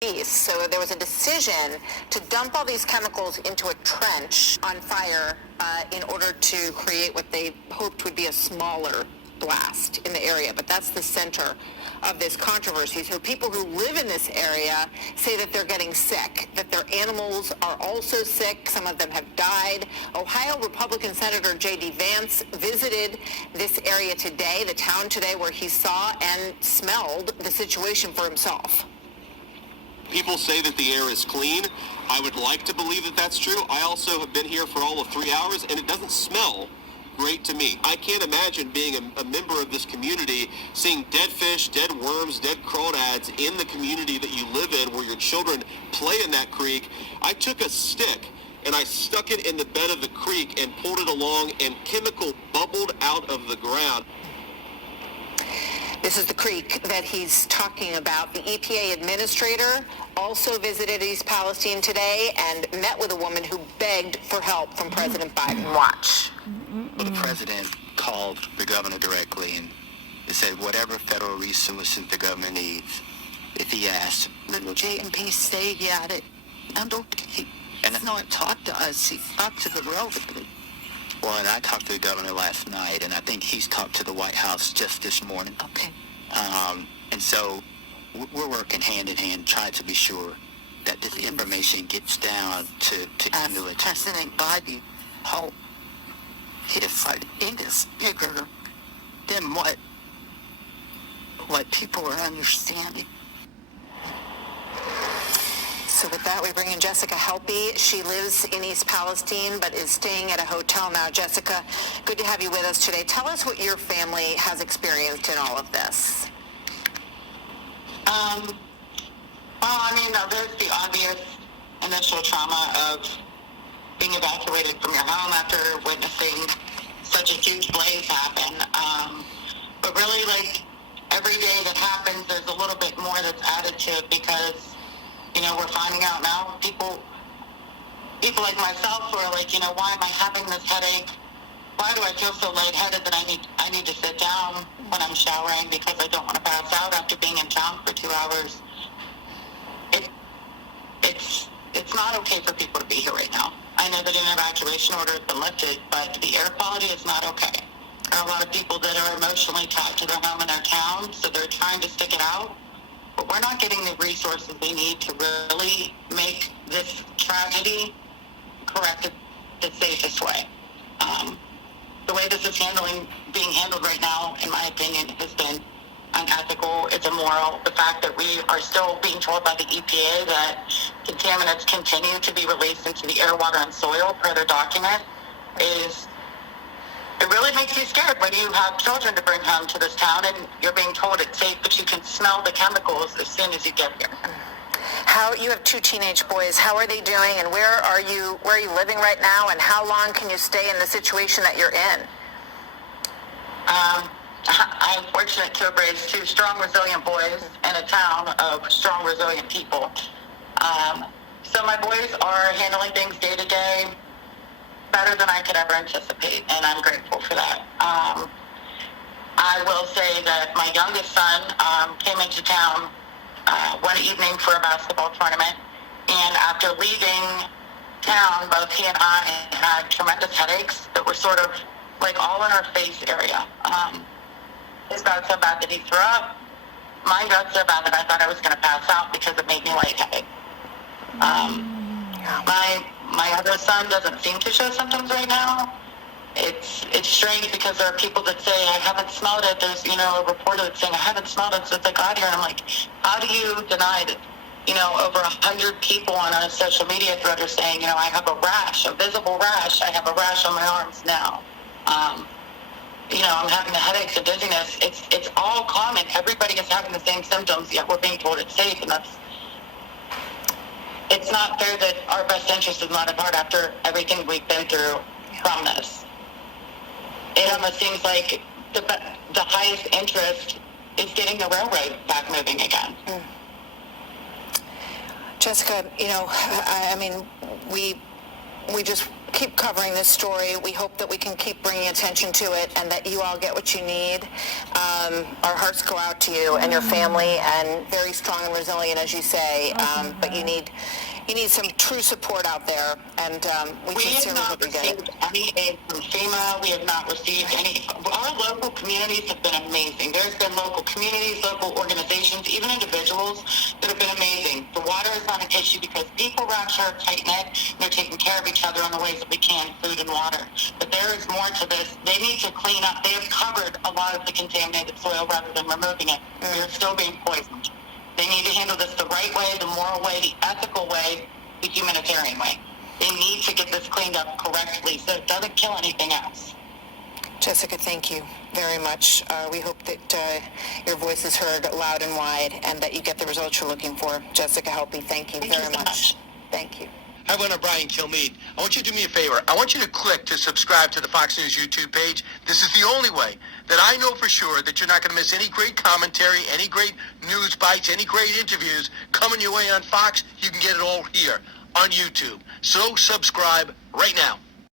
So there was a decision to dump all these chemicals into a trench on fire in order to create what they hoped would be a smaller blast in the area. But that's the center of this controversy. So people who live in this area say that they're getting sick, that their animals are also sick. Some of them have died. Ohio Republican Senator J.D. Vance visited this area today, the town today, where he saw and smelled the situation for himself. People say that the air is clean. I would like to believe that that's true. I also have been here for all of 3 hours, and it doesn't smell great to me. I can't imagine being a member of this community, seeing dead fish, dead worms, dead crawdads in the community that you live in, where your children play in that creek. I took a stick and I stuck it in the bed of the creek and pulled it along, and chemical bubbled out of the ground. This is the creek that he's talking about. The EPA administrator also visited East Palestine today and met with a woman who begged for help from President Biden. Watch. Well, the president called the governor directly and said whatever federal resources the governor needs, if he asks. Little J&P say he had it. And okay. And he's not talked to us. He talked to the relevant. Well, and I talked to the governor last night, and I think he's talked to the White House just this morning. Okay. And so we're working hand in hand, trying to be sure that this information gets down to Conduit. President Biden, how his thing is bigger than what people are understanding. So with that, we bring in Jessica Helpe. She lives in East Palestine, but is staying at a hotel now. Jessica, good to have you with us today. Tell us what your family has experienced in all of this. There's the obvious initial trauma of being evacuated from your home after witnessing such a huge blaze happen. But really, every day that happens, there's a little bit more that's added to it because, we're finding out now people like myself who are why am I having this headache? Why do I feel so lightheaded that I need to sit down when I'm showering because I don't want to pass out after being in town for 2 hours? It's not okay for people to be here right now. I know that an evacuation order has been lifted, but the air quality is not okay. There are a lot of people that are emotionally tied to their home and their town, so they're trying to stick it out. But we're not getting the resources we need to really make this tragedy corrected the safest way. The way this is being handled right now, in my opinion, has been unethical. It's immoral. The fact that we are still being told by the EPA that contaminants continue to be released into the air, water, and soil per their document it really makes you scared when you have children to bring home to this town and you're being told it's safe, but you can smell the chemicals as soon as you get here. You have 2 teenage boys. How are they doing, and where are you living right now, and how long can you stay in the situation that you're in? I'm fortunate to have raised 2 strong, resilient boys in a town of strong, resilient people. So my boys are handling things day to day better than I could ever anticipate, and I'm grateful for that. I will say that my youngest son came into town one evening for a basketball tournament, and after leaving town, both he and I had tremendous headaches that were sort of all in our face area. His got so bad that he threw up. Mine got so bad that I thought I was going to pass out because it made me lightheaded. My other son doesn't seem to show symptoms right now. It's strange because there are people that say, I haven't smelled it. There's, a reporter that's saying, I haven't smelled it since I got here. And I'm like, how do you deny that? Over 100 people on a social media thread are saying, I have a rash, a visible rash. I have a rash on my arms now. I'm having the headaches and dizziness. It's all common. Everybody is having the same symptoms, yet we're being told it's safe, and it's not fair that our best interest is not at heart after everything we've been through from this. It almost seems like the highest interest is getting the railroad back moving again. Jessica, we just keep covering this story. We hope that we can keep bringing attention to it and that you all get what you need. Our hearts go out to you and your family, and very strong and resilient, as you say, but you need some true support out there, and we We have sincerely not hope you get it. received any aid from FEMA. We have not received any. Our local communities have been amazing. There's been local communities, local organizations, even individuals that have been amazing. The water is not an issue because people around here are tight-knit, and they're taking care of each other in the ways that we can, food and water. But there is more to this. They need to clean up. They have covered a lot of the contaminated soil rather than removing it. We are still being poisoned. They need to handle this the right way, the moral way, the ethical way, the humanitarian way. They need to get this cleaned up correctly so it doesn't kill anything else. Jessica, thank you very much. We hope that your voice is heard loud and wide and that you get the results you're looking for. Jessica Helpy, thank you very much. Thank you. Hi, I'm Brian Kilmeade. I want you to do me a favor. I want you to click to subscribe to the Fox News YouTube page. This is the only way that I know for sure that you're not going to miss any great commentary, any great news bites, any great interviews coming your way on Fox. You can get it all here on YouTube. So subscribe right now.